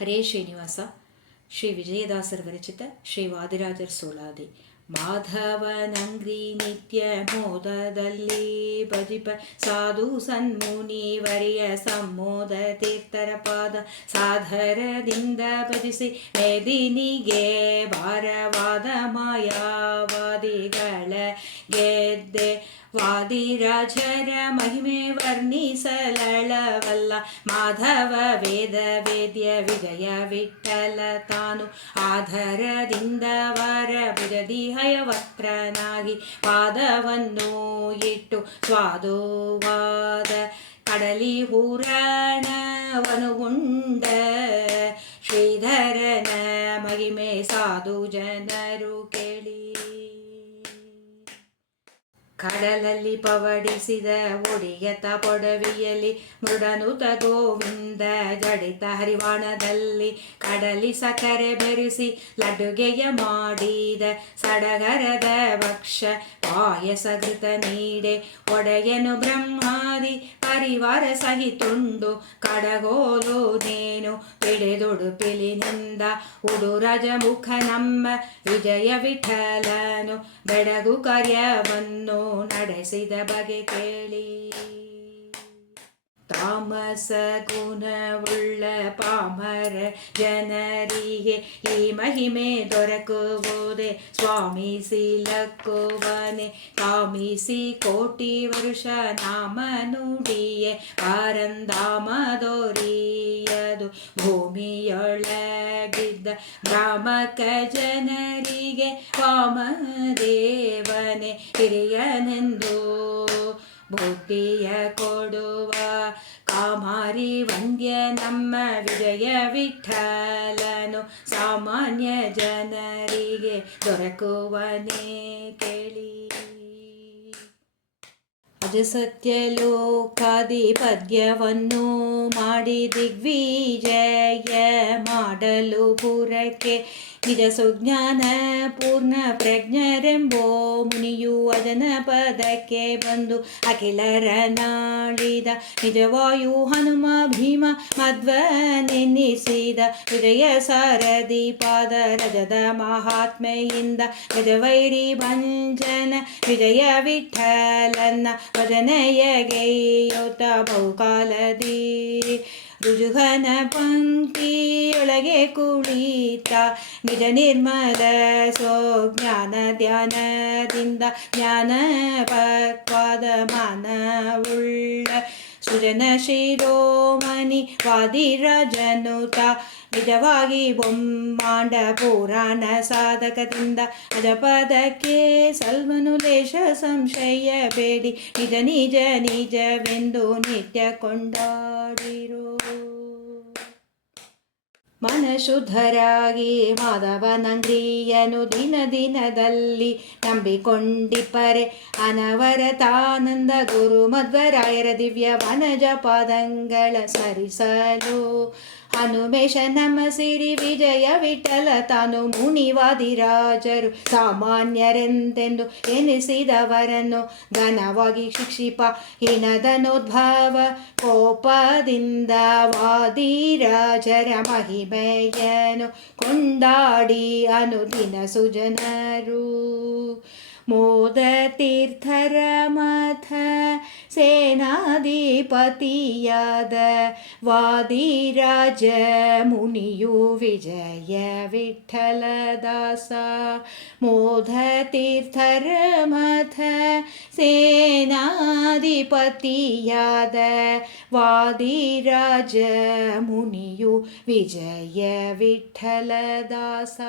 ಹರೇ ಶ್ರೀನಿವಾಸ. ಶ್ರೀ ವಿಜಯದಾಸರ ವಿರಚಿತ ಶ್ರೀ ವಾದಿರಾಜರ ಸೋಳಾದಿ. ಮಾಧವನಂಗ್ರಿ ನಿತ್ಯ ಮೋದದಲ್ಲಿ ಭಜಿಪ ಸಾಧು ಸನ್ಮುನಿ ವರಿಯ ಸಮ್ಮೋದ ತೀರ್ಥರ ಪಾದ ಸಾಧರದಿಂದ ಭಜಿಸಿ ಮೇದಿನಿಗೆ ಭಾರವಾದ ಮಾಯಾವಾದಿಗಳ ಗೆದ್ದೆ. ವಾದಿರಾಜರ ಮಹಿಮೆ ವರ್ಣಿಸಲಳವಲ್ಲ ಮಾಧವ ವೇದ ವೇದ್ಯ ವಿಜಯ ವಿಠಲ ತಾನು ಆಧಾರದಿಂದ ವರ ಭುಜದಿ ಹಯವಕ್ತ್ರನಾಗಿ ಪಾದವನ್ನು ಇಟ್ಟು ಸ್ವಾದುವಾದ ಕಡಲಿ ಹೂರಣವನುಗುಂಡ ಶ್ರೀಧರನ ಮಹಿಮೆ ಸಾಧು ಜನರು ಕೇಳಿ. ಕಡಲಲ್ಲಿ ಪವಡಿಸಿದ ಒಡಿಯತ ಪೊಡವಿಯಲ್ಲಿ ಮೃಡನುತ ಗೋವಿಂದ ಜಡಿತ ಹರಿವಾಣದಲ್ಲಿ ಕಡಲಿ ಸಕ್ಕರೆ ಬೆರೆಸಿ ಲಡ್ಡುಗೆಯ ಮಾಡಿದ ಸಡಗರದ ವಕ್ಷ ಪಾಯಸ ಘೃತ ನೀಡೆ ಒಡೆಯನು ಬ್ರಹ್ಮಾದಿ ಪರಿವಾರ ಸಹಿತುಂಡು ಕಡಗೋಲು ನೇನು ಪಿಡಿದುಡುಪಿಲಿನಿಂದ ಉಡುರಜ ಮುಖ ನಮ್ಮ ವಿಜಯ ವಿಠಲನು ಬೆಡಗು ಕಾರ್ಯವನ್ನು ನಡೆಸಿದ ಬಗೆ ಕೇಳಿ. ತಾಮಸ ಗುಣವುಳ್ಳ ಪಾಮರ ಜನರಿಗೆ ಈ ಮಹಿಮೆ ದೊರಕುವುದೇ ಸ್ವಾಮಿ ಸಿಲಕ್ಕುವನೆ ಕಾಮಿಸಿ ಕೋಟಿ ವರುಷ ನಾಮ ನುಡಿಯೇ ಪಾರಂದಾಮದೋರಿಯದು ಭೂಮಿಯೊಳಗಿದ್ದ ಭ್ರಾಮಕ ಜನರಿಗೆ ವಾಮದೇವನೇ ಹಿರಿಯನೆಂದು ಬುದ್ಧಿಯ ಕೊಡುವ ಕಾಮಾರಿ ವಂದ್ಯ ನಮ್ಮ ವಿಜಯ ವಿಠಲನು ಸಾಮಾನ್ಯ ಜನರಿಗೆ ದೊರಕುವನೇ ಕೇಳಿ. ಅಜಸತ್ಯ ಲೋಕಾದಿ ಪದ್ಯವನ್ನು ಮಾಡಿ ದಿಗ್ವಿಜಯ ಮಾಡಲು ಪುರಕ್ಕೆ ನಿಜ ಸುಜ್ಞಾನ ಪೂರ್ಣ ಪ್ರಜ್ಞರೆಂಬೋ ಮುನಿಯು ಅದನ ಪದಕ್ಕೆ ಬಂದು ಅಖಿಲರ ನಾಳಿದ ನಿಜವಾಯು ಹನುಮ ಭೀಮ ಮಧ್ವನೆನ್ನಿಸಿದ ವಿಜಯ ಸಾರಥಿ ಪಾದ ರಜದ ಮಹಾತ್ಮೆಯಿಂದ ಗಜವೈರಿ ಭಂಜನ ವಿಜಯ ವಿಠಲನ್ನ ಭಜನೆಯಗೆಯುತ ಬಹುಕಾಲದಿ ರುಜುಘನ ಪಂಕ್ತಿಯೊಳಗೆ ಕುಳಿತ ನಿಜ ನಿರ್ಮಲ ಸ್ವಜ್ಞಾನ ಧ್ಯಾನದಿಂದ ಜ್ಞಾನ ಪಕ್ವಾದ ಮಾನವುಳ್ಳ ಸುಜನ ಶಿರೋಮಣಿ ವಾದಿರಾಜನುತ ನಿಜವಾಗಿ ಬೊಮ್ಮಾಂಡ ಪುರಾಣ ಸಾಧಕದಿಂದ ಅಜಪದಕ್ಕೆ ಸಲ್ವನು ಲೇಷ ಸಂಶಯ ಬೇಡಿ ನಿಜ ನಿಜ ನಿಜವೆಂದು ನಿತ್ಯ ಕೊಂಡಾಡಿರೋ. ಮನಶುದ್ಧರಾಗಿ ಮಾಧವನಂಗ್ರಿಯನು ದಿನ ದಿನದಲ್ಲಿ ನಂಬಿಕೊಂಡಿಪ್ಪರೆ ಅನವರತಾನಂದ ಗುರು ಮಧ್ವರಾಯರ ದಿವ್ಯ ವನಜ ಪಾದಂಗಳ ಸ್ಮರಿಸಲು ಹನುಮೇಶ ನಮ್ಮ ಸಿರಿ ವಿಜಯ ವಿಠಲ ತಾನು ಮುನಿವಾದಿರಾಜರು ಸಾಮಾನ್ಯರೆಂದೆಂದು ಎನಿಸಿದವರನ್ನು ಘನವಾಗಿ ಶಿಕ್ಷಿಪ ಹಿನದನೋದ್ಭವ ಕೋಪದಿಂದ ವಾದಿರಾಜರ ಮಹಿಮೆಯನು ಕೊಂಡಾಡಿ ಅನುದಿನ ಸುಜನರು. ಮೋದ ತೀರ್ಥರ ಮಥ ಸೇನಾಧಿಪತಿಯಾದ ವಾದಿರಾಜ ಮುನಿಯು ವಿಜಯ ವಿಠಲದಾಸ. ಮೋದ ತೀರ್ಥರ ಮಥ ಸೇನಾಧಿಪತಿಯಾದ ವಾದಿರಾಜ ಮುನಿಯು ವಿಜಯ ವಿಠಲದಾಸ.